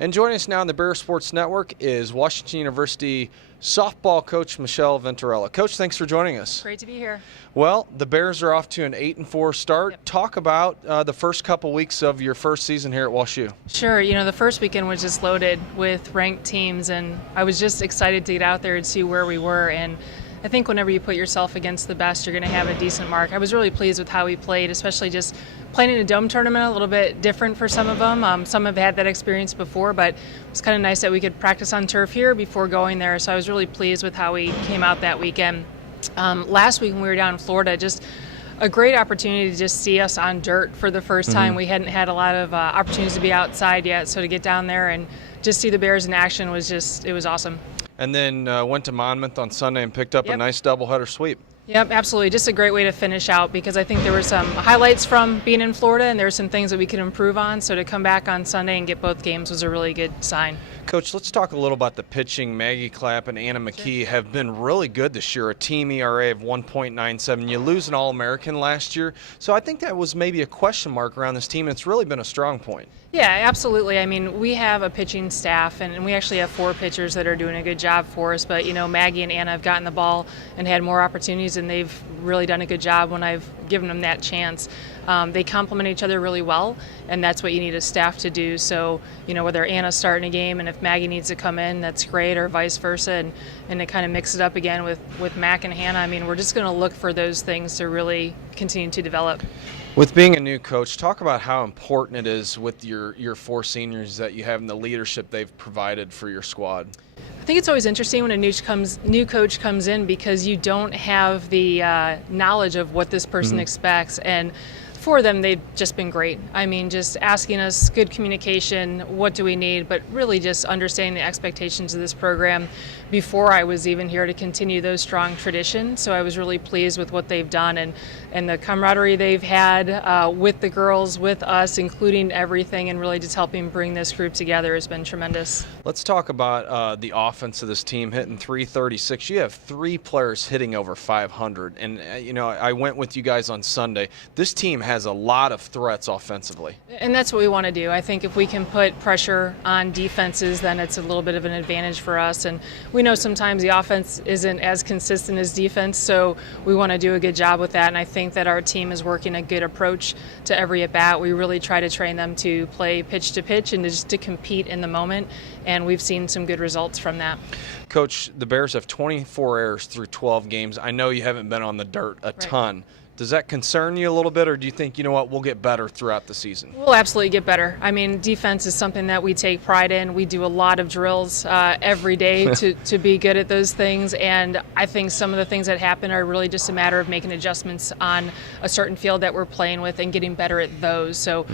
And joining us now on the Bear Sports Network is Washington University softball coach Michelle Venturella. Coach, thanks for joining us. Great to be here. Well, the Bears are off to an 8-4 start. Yep. Talk about the first couple weeks of your first season here at WashU. Sure. The first weekend was just loaded with ranked teams, and I was just excited to get out there and see where we were. And I think whenever you put yourself against the best, you're going to have a decent mark. I was really pleased with how we played, especially just playing in a dome tournament, a little bit different for some of them. Some have had that experience before, but it's kind of nice that we could practice on turf here before going there. So I was really pleased with how we came out that weekend. Last week when we were down in Florida, just a great opportunity to just see us on dirt for the first time. We hadn't had a lot of opportunities to be outside yet, so to get down there and just see the Bears in action was it was awesome. And then went to Monmouth on Sunday and picked up a nice doubleheader sweep. Yep, absolutely. Just a great way to finish out, because I think there were some highlights from being in Florida and there were some things that we could improve on. So to come back on Sunday and get both games was a really good sign. Coach, let's talk a little about the pitching. Maggie Clapp and Anna McKee have been really good this year, a team ERA of 1.97. You lose an All-American last year, so I think that was maybe a question mark around this team, and it's really been a strong point. Yeah, absolutely. I mean, we have a pitching staff, and we actually have 4 pitchers that are doing a good job for us. But, Maggie and Anna have gotten the ball and had more opportunities, and they've really done a good job when I've given them that chance. They complement each other really well, and that's what you need a staff to do. So, whether Anna's starting a game and if Maggie needs to come in, that's great, or vice versa, and to kind of mix it up again with Mac and Hannah. I mean, we're just going to look for those things to really continue to develop. With being a new coach, talk about how important it is with your 4 seniors that you have and the leadership they've provided for your squad. I think it's always interesting when a new coach comes in, because you don't have the knowledge of what this person expects. And for them, they've just been great. I mean, just asking us good communication, what do we need, but really just understanding the expectations of this program before I was even here to continue those strong traditions. So I was really pleased with what they've done and the camaraderie they've had with the girls, with us, including everything, and really just helping bring this group together has been tremendous. Let's talk about the offense of this team, hitting .336. You have 3 players hitting over 500, and I went with you guys on Sunday. This team has a lot of threats offensively. And that's what we want to do. I think if we can put pressure on defenses, then it's a little bit of an advantage for us. And we know sometimes the offense isn't as consistent as defense, so we want to do a good job with that. And I think that our team is working a good approach to every at-bat. We really try to train them to play pitch to pitch and just to compete in the moment, and we've seen some good results from that. Coach, the Bears have 24 errors through 12 games. I know you haven't been on the dirt a ton. Does that concern you a little bit, or do you think, we'll get better throughout the season? We'll absolutely get better. I mean, defense is something that we take pride in. We do a lot of drills every day to be good at those things, and I think some of the things that happen are really just a matter of making adjustments on a certain field that we're playing with and getting better at those. So,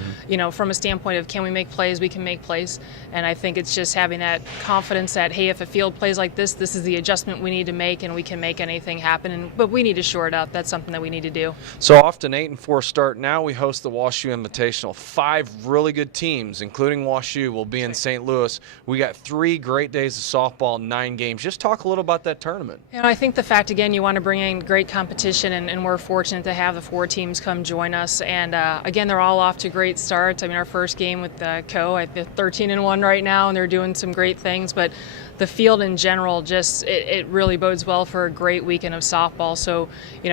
from a standpoint of can we make plays, we can make plays, and I think it's just having that confidence that, hey, if a field plays like this is the adjustment we need to make, and we can make anything happen, but we need to shore it up. That's something that we need to do. So off an 8-4 start. Now we host the WashU Invitational. 5 really good teams, including WashU, will be in St. Louis. We got 3 great days of softball, 9 games. Just talk a little about that tournament. I think the fact, again, you want to bring in great competition, and we're fortunate to have the 4 teams come join us. And again, they're all off to great starts. I mean, our first game with Co, I think 13-1 right now, and they're doing some great things. But the field in general, just it really bodes well for a great weekend of softball. So,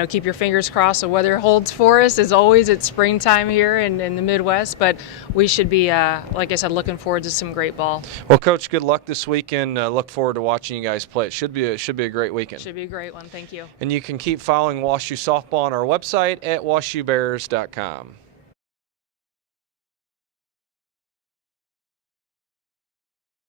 keep your fingers crossed. The weather holds for us. As always, it's springtime here in the Midwest, but we should be, like I said, looking forward to some great ball. Well, Coach, good luck this weekend. Look forward to watching you guys play. It should be a great weekend. Should be a great one. Thank you. And you can keep following WashU softball on our website at washubears.com.